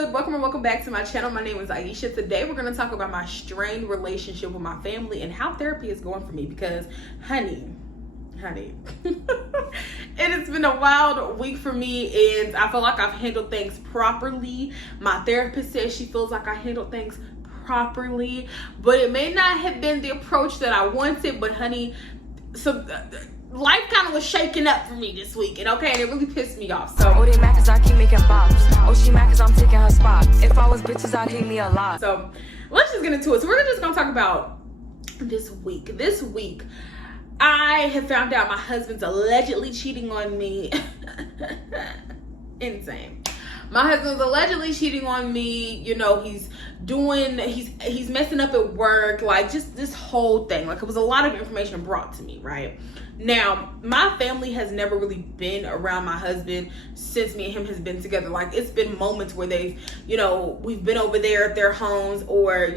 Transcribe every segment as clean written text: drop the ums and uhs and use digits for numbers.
good? Welcome and welcome back to my channel. My name is Aisha. Today we're going to talk about my strained relationship with my family and how therapy is going for me because, honey, it has been a wild week for me and I feel like I've handled things properly. My therapist says she feels like I handled things properly, but it may not have been the approach that I wanted, but honey, life kind of was shaking up for me this week, and it really pissed me off. So, oh, they mad cause I keep making bops. Oh, she mad cause I'm taking her spot. If I was bitches, I'd hate me a lot. So, let's just get into it. So, we're just gonna talk about this week. This week, I have found out my husband's allegedly cheating on me. Insane. My husband's allegedly cheating on me. You know, he's messing up at work. Like, just this whole thing. Like, it was a lot of information brought to me, right? Now, my family has never really been around my husband since me and him has been together. Like, it's been moments where we've been over there at their homes, or,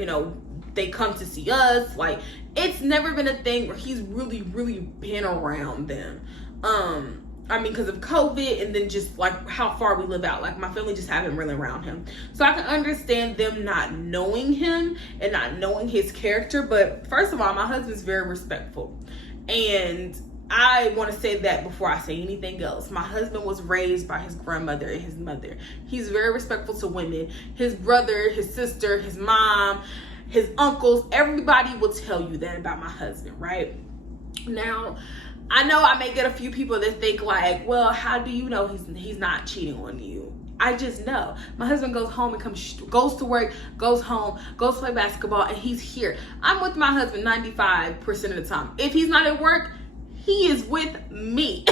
they come to see us. Like, it's never been a thing where he's really, really been around them. Because of COVID, and then just like how far we live out. Like, my family just haven't really around him. So I can understand them not knowing him and not knowing his character. But first of all, my husband's very respectful. And I want to say that before I say anything else. My husband was raised by his grandmother and his mother. He's very respectful to women. His brother, his sister, his mom, his uncles, everybody will tell you that about my husband, right? Now, I know I may get a few people that think like, well, how do you know he's not cheating on you? I just know. My husband goes home and goes to work, goes home, goes play basketball, and he's here. I'm with my husband 95% of the time. If he's not at work, he is with me.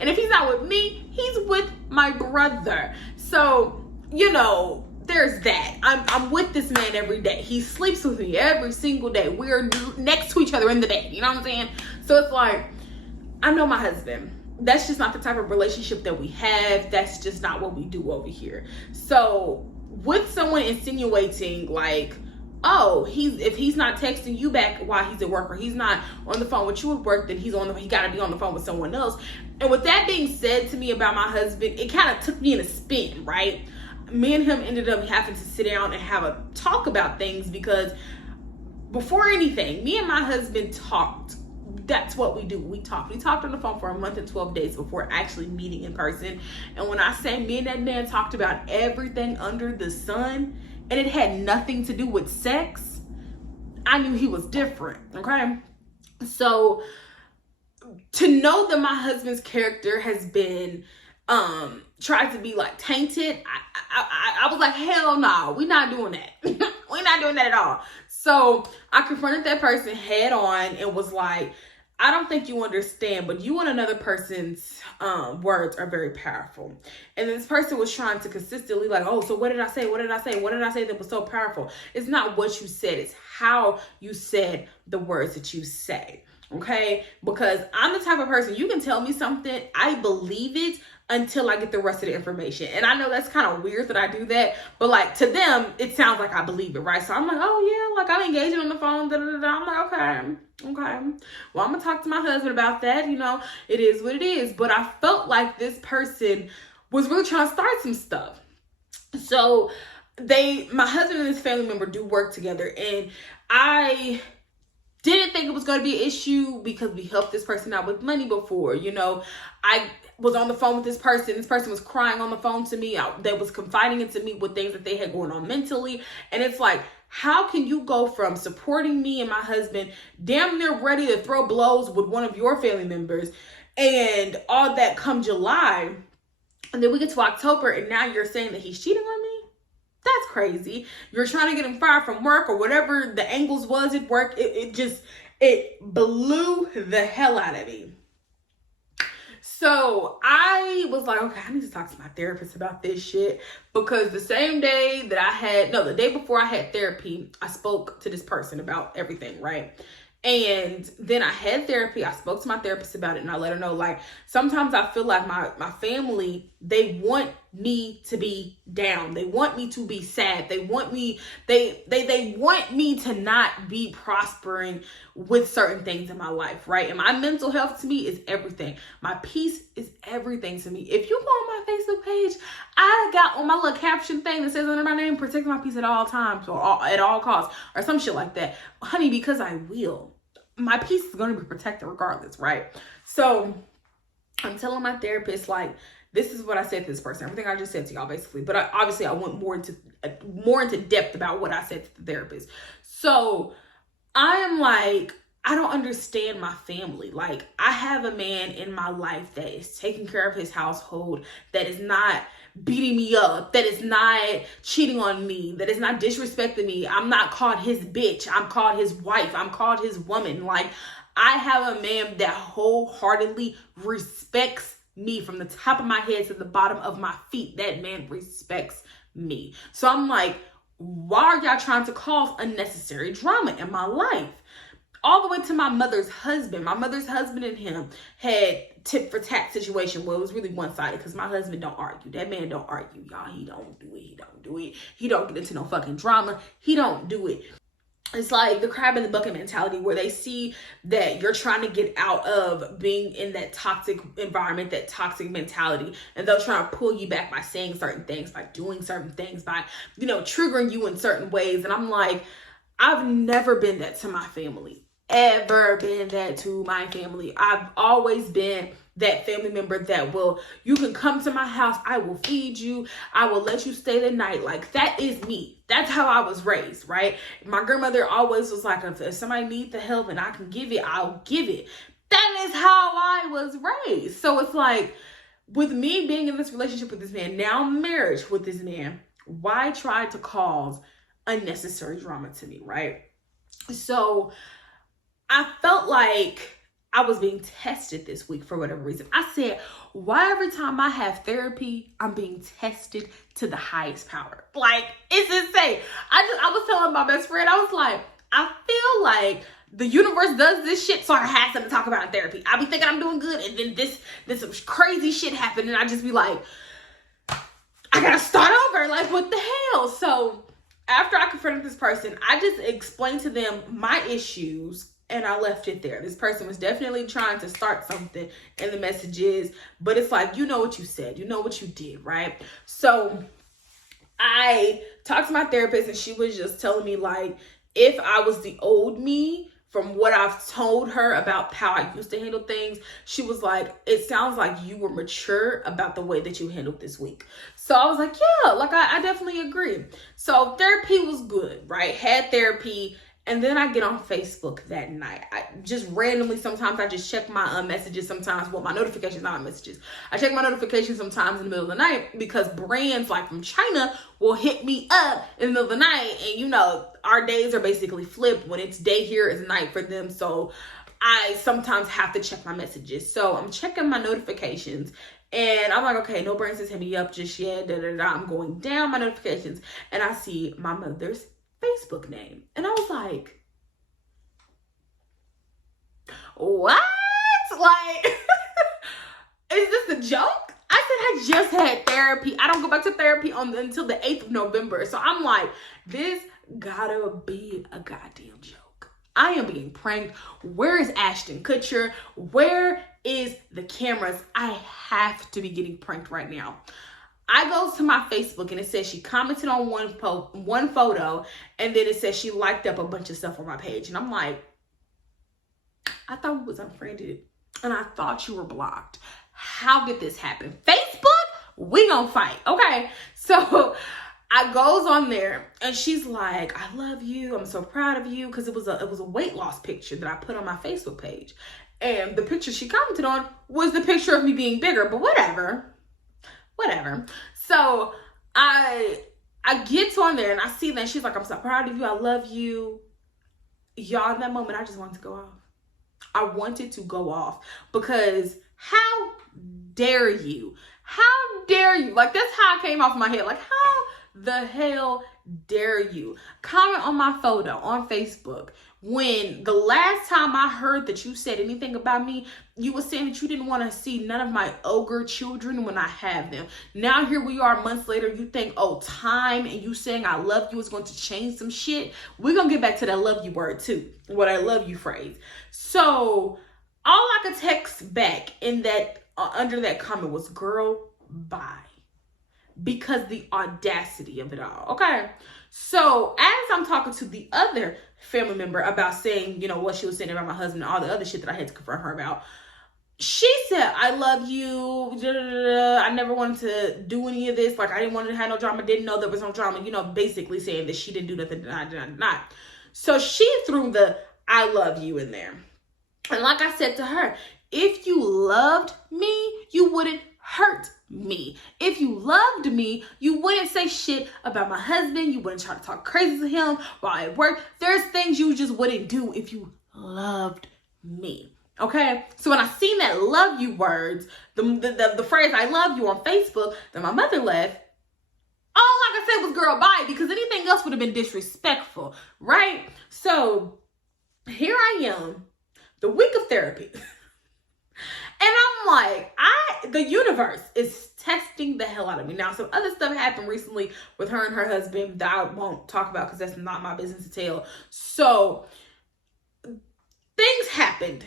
And if he's not with me, he's with my brother. So, there's that. I'm with this man every day. He sleeps with me every single day. We're next to each other in the bed. You know what I'm saying? So it's like, I know my husband. That's just not the type of relationship that we have. That's just not what we do over here. So with someone insinuating like, oh, if he's not texting you back while he's at work, or he's not on the phone with you at work, then he got to be on the phone with someone else. And with that being said to me about my husband, it kind of took me in a spin, right? Me and him ended up having to sit down and have a talk about things, because before anything, me and my husband talked. That's what we do. We talked on the phone for a month and 12 days before actually meeting in person. And when I say me and that man talked about everything under the sun, and it had nothing to do with sex, I knew he was different. Okay. So to know that my husband's character has been tried to be like tainted, I was like, hell no, we're not doing that. We're not doing that at all. So I confronted that person head on and was like, I don't think you understand, but you and another person's words are very powerful. And this person was trying to consistently like, oh, so what did I say? What did I say? What did I say that was so powerful? It's not what you said. It's how you said the words that you say. Okay? Because I'm the type of person, you can tell me something, I believe it until I get the rest of the information. And I know that's kind of weird that I do that, but like to them, it sounds like I believe it, right? So I'm like, oh yeah, like I'm engaging on the phone, da, da, da, da. I'm like, okay. Well, I'm gonna talk to my husband about that. It is what it is. But I felt like this person was really trying to start some stuff. So my husband and his family member do work together, and I didn't think it was going to be an issue because we helped this person out with money before. I was on the phone with this person. This person was crying on the phone to me. They was confiding into me with things that they had going on mentally. And it's like, how can you go from supporting me and my husband, damn near ready to throw blows with one of your family members, and all that come July, and then we get to October, and now you're saying that he's cheating on me? That's crazy. You're trying to get him fired from work, or whatever the angles was at work. It blew the hell out of me. So I was like, okay, I need to talk to my therapist about this shit, because the day before I had therapy, I spoke to this person about everything, right? And then I had therapy. I spoke to my therapist about it, and I let her know, like, sometimes I feel like my family, they want me to be down. They want me to be sad. They want me, they want me to not be prospering with certain things in my life, right? And my mental health to me is everything. My peace is everything to me. If you go on my Facebook page, I got on my little caption thing that says under my name, protect my peace at all times or at all costs or some shit like that. Honey, because I will. My peace is going to be protected regardless, right? So I'm telling my therapist, like, this is what I said to this person. Everything I just said to y'all, basically. But obviously, I went more into depth about what I said to the therapist. So I am like, I don't understand my family. Like, I have a man in my life that is taking care of his household, that is not beating me up, that is not cheating on me, that is not disrespecting me. I'm not called his bitch. I'm called his wife. I'm called his woman. Like, I have a man that wholeheartedly respects me from the top of my head to the bottom of my feet. That man respects me. So I'm like, why are y'all trying to cause unnecessary drama in my life? All the way to my mother's husband. My mother's husband and him had tit for tat situation. Well, it was really one-sided because my husband don't argue. That man don't argue, y'all. He don't do it. He don't do it. He don't get into no fucking drama. He don't do it. It's like the crab in the bucket mentality, where they see that you're trying to get out of being in that toxic environment, that toxic mentality, and they'll try to pull you back by saying certain things, by doing certain things, by, you know, triggering you in certain ways. And I'm like, I've never been that to my family. Ever been that to my family. I've always been that family member that will, you can come to my house, I will feed you, I will let you stay the night. Like, that is me. That's how I was raised, right? My grandmother always was like, if somebody needs the help and I can give it, I'll give it. That is how I was raised. So it's like, with me being in this relationship with this man, now marriage with this man, why try to cause unnecessary drama to me, right? So I felt like I was being tested this week for whatever reason. I said, why every time I have therapy, I'm being tested to the highest power? Like, it's insane. I was telling my best friend, I was like, I feel like the universe does this shit so I have something to talk about in therapy. I be thinking I'm doing good, and then this some crazy shit happened, and I just be like, I gotta start over. Like, what the hell? So after I confronted this person, I just explained to them my issues, and I left it there. This person was definitely trying to start something in the messages, but it's like, you know what you said, you know what you did, right? So I talked to my therapist, and she was just telling me, like, if I was the old me, from what I've told her about how I used to handle things, she was like, it sounds like you were mature about the way that you handled this week. So I was like, yeah, like I definitely agree. So therapy was good, right? Had therapy. And then I get on Facebook that night. I just randomly, sometimes I just check my messages sometimes. Well, my notifications, not messages. I check my notifications sometimes in the middle of the night, because brands like from China will hit me up in the middle of the night. And you know, our days are basically flipped. When it's day here, it's night for them. So I sometimes have to check my messages. So I'm checking my notifications. And I'm like, okay, no brands has hit me up just yet. I'm going down my notifications. And I see my mother's Facebook name. And I was like, what? Like, is this a joke? I said, I just had therapy. I don't go back to therapy until the 8th of November. So I'm like, this gotta be a goddamn joke. I am being pranked. Where is Ashton Kutcher? Where is the cameras? I have to be getting pranked right now. I go to my Facebook, and it says she commented on one photo, and then it says she liked up a bunch of stuff on my page. And I'm like, I thought we was unfriended, and I thought you were blocked. How did this happen? Facebook? We gonna fight, okay? So I goes on there, and she's like, I love you. I'm so proud of you, because it was a weight loss picture that I put on my Facebook page, and the picture she commented on was the picture of me being bigger. But whatever. So I get on there, and I see that she's like, I'm so proud of you. I love you. Y'all, in that moment, I just wanted to go off. I wanted to go off, because how dare you? How dare you? Like, that's how it came off my head. Like, how the hell dare you comment on my photo on Facebook when the last time I heard that you said anything about me, you were saying that you didn't want to see none of my ogre children when I have them. Now here we are months later, you think, oh, time and you saying I love you is going to change some shit. We're going to get back to that love you word too, what I love you phrase. So all I could text back in that under that comment was, girl, bye. Because the audacity of it all. Okay. So as I'm talking to the other family member about saying, you know, what she was saying about my husband and all the other shit that I had to confront her about, she said, I love you. I never wanted to do any of this. Like, I didn't want to have no drama. Didn't know there was no drama. You know, basically saying that she didn't do nothing. I did not. So she threw the I love you in there. And like I said to her, if you loved me, you wouldn't hurt me. If you loved me, you wouldn't say shit about my husband. You wouldn't try to talk crazy to him while at work. There's things you just wouldn't do if you loved me. Okay? So when I seen that love you words, the phrase I love you on Facebook that my mother left, all I could say was girl bye, because anything else would have been disrespectful, right? So here I am, the week of therapy. And I'm like, the universe is testing the hell out of me. Now, some other stuff happened recently with her and her husband that I won't talk about because that's not my business to tell. So things happened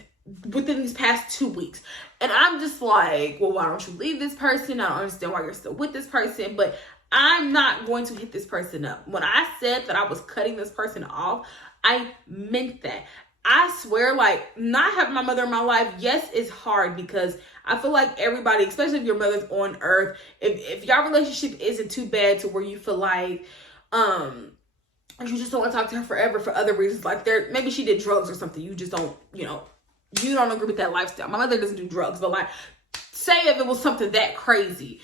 within these past 2 weeks. And I'm just like, well, why don't you leave this person? I don't understand why you're still with this person. But I'm not going to hit this person up. When I said that I was cutting this person off, I meant that. I swear, like, not having my mother in my life, yes, it's hard because I feel like everybody, especially if your mother's on earth, if your relationship isn't too bad to where you feel like you just don't want to talk to her forever for other reasons, like maybe she did drugs or something, you just don't, you don't agree with that lifestyle. My mother doesn't do drugs, but like, say if it was something that crazy,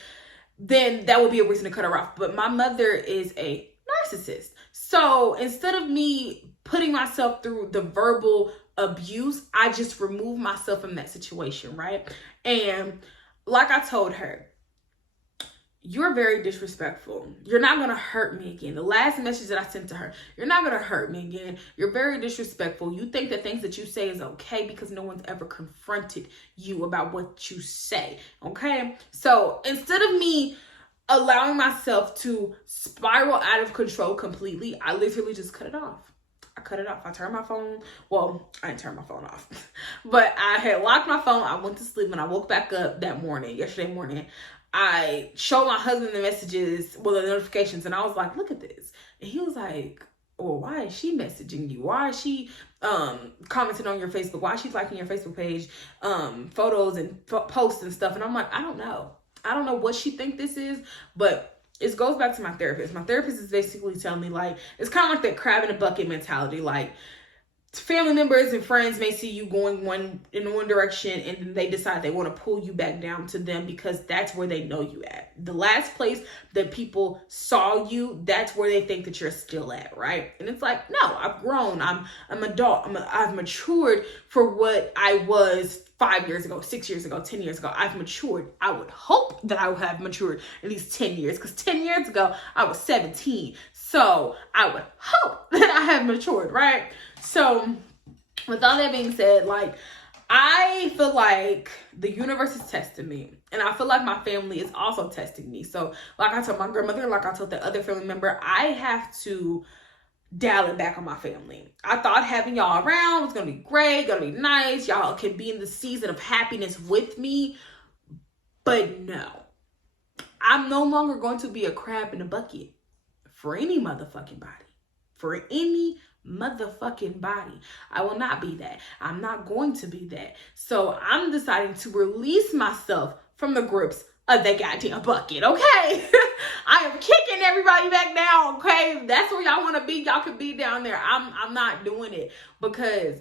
then that would be a reason to cut her off. But my mother is a narcissist. So instead of me putting myself through the verbal abuse, I just remove myself from that situation, right? And like I told her, you're very disrespectful. You're not going to hurt me again. The last message that I sent to her, you're not going to hurt me again. You're very disrespectful. You think that things that you say is okay because no one's ever confronted you about what you say, okay? So instead of me allowing myself to spiral out of control completely, I literally just cut it off. I cut it off. I turned my phone. Well, I didn't turn my phone off, but I had locked my phone. I went to sleep and I woke back up that morning, yesterday morning. I showed my husband the messages, well, the notifications, and I was like, look at this. And he was like, well, why is she messaging you? Why is she commenting on your Facebook? Why is she liking your Facebook page, photos and posts and stuff? And I'm like, I don't know. I don't know what she think this is, but it goes back to my therapist. My therapist is basically telling me, like, it's kind of like that crab in a bucket mentality. Like, family members and friends may see you going in one direction and then they decide they want to pull you back down to them because that's where they know you at. The last place that people saw you, that's where they think that you're still at, right? And it's like, no, I've grown. I'm adult. I've matured for what I was 5 years ago, 6 years ago, 10 years ago. I've matured. I would hope that I would have matured at least 10 years because 10 years ago, I was 17. So I would hope that I have matured, right? So with all that being said, like, I feel like the universe is testing me. And I feel like my family is also testing me. So like I told my grandmother, like I told the other family member, I have to dial it back on my family. I thought having y'all around was going to be great, going to be nice. Y'all can be in the season of happiness with me. But no, I'm no longer going to be a crab in a bucket for any motherfucking body. For any motherfucking body. I will not be that. I'm not going to be that. So I'm deciding to release myself from the grips of that goddamn bucket, okay? I am kicking everybody back down, okay? That's where y'all want to be. Y'all can be down there. I'm not doing it because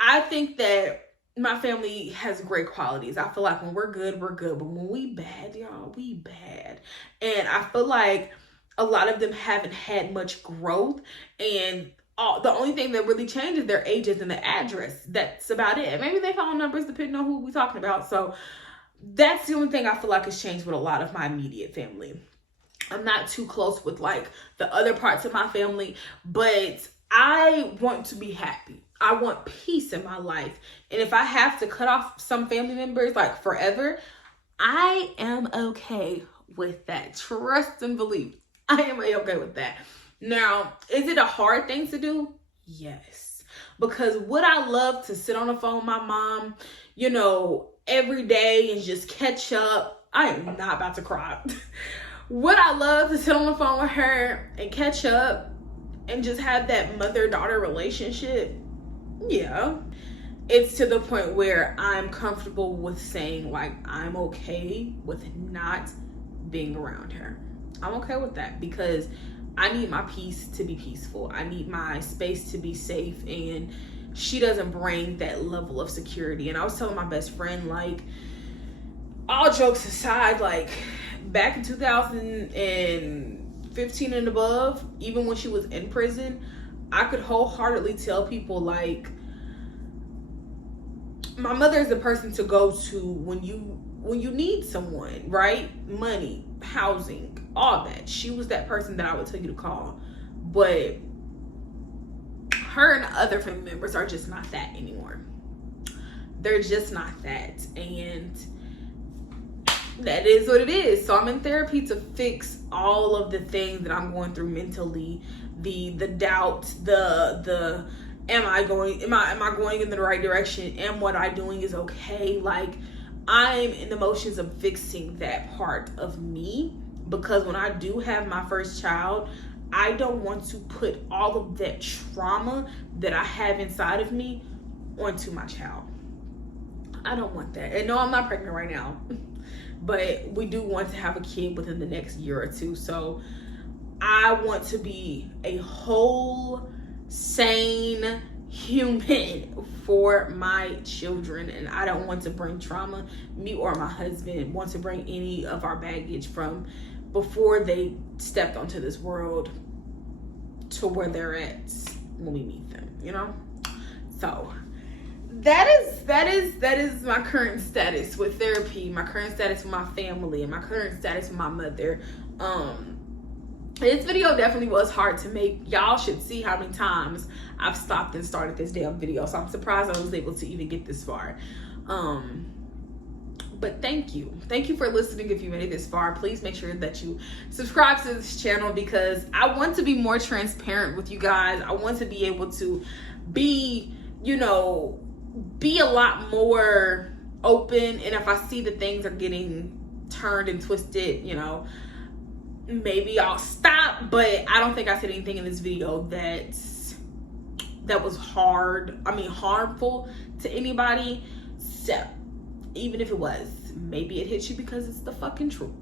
I think that my family has great qualities. I feel like when we're good, we're good. But when we bad, y'all, we bad. And I feel like a lot of them haven't had much growth, and the only thing that really changes their ages and the address. That's about it. And maybe they phone numbers depending on who we're talking about. So that's the only thing I feel like has changed with a lot of my immediate family. I'm not too close with like the other parts of my family, but I want to be happy. I want peace in my life. And if I have to cut off some family members like forever, I am okay with that. Trust and believe. I am okay with that. Now, is it a hard thing to do? Yes. Because would I love to sit on the phone with my mom, you know, every day and just catch up? I am not about to cry. Would I love to sit on the phone with her and catch up and just have that mother-daughter relationship? Yeah. It's to the point where I'm comfortable with saying, like, I'm okay with not being around her. I'm okay with that because I need my peace to be peaceful. I need my space to be safe, and she doesn't bring that level of security. And I was telling my best friend, like, all jokes aside, like, back in 2015 and above, even when she was in prison, I could wholeheartedly tell people, like, my mother is the person to go to when you need someone, right? Money, housing, all that. She was that person that I would tell you to call. But her and other family members are just not that anymore. They're just not that. And that is what it is. So I'm in therapy to fix all of the things that I'm going through mentally, the doubt, the am I going in the right direction? Am what I'm doing is okay? Like, I'm in the motions of fixing that part of me, because when I do have my first child, I don't want to put all of that trauma that I have inside of me onto my child. I don't want that. And no, I'm not pregnant right now, but we do want to have a kid within the next year or two. So I want to be a whole, sane human for my children, and I don't want to bring trauma. Me or my husband want to bring any of our baggage from before they stepped onto this world to where they're at when we meet them, you know? So that is my current status with therapy, my current status with my family, and my current status with my mother. This video definitely was hard to make. Y'all should see how many times I've stopped and started this damn video. So I'm surprised I was able to even get this far. But thank you. Thank you for listening. If you made it this far, please make sure that you subscribe to this channel, because I want to be more transparent with you guys. I want to be able to be, you know, be a lot more open. And if I see that things are getting turned and twisted, you know, maybe I'll stop. But I don't think I said anything in this video that was harmful to anybody. So even if it was, maybe it hits you because it's the fucking truth.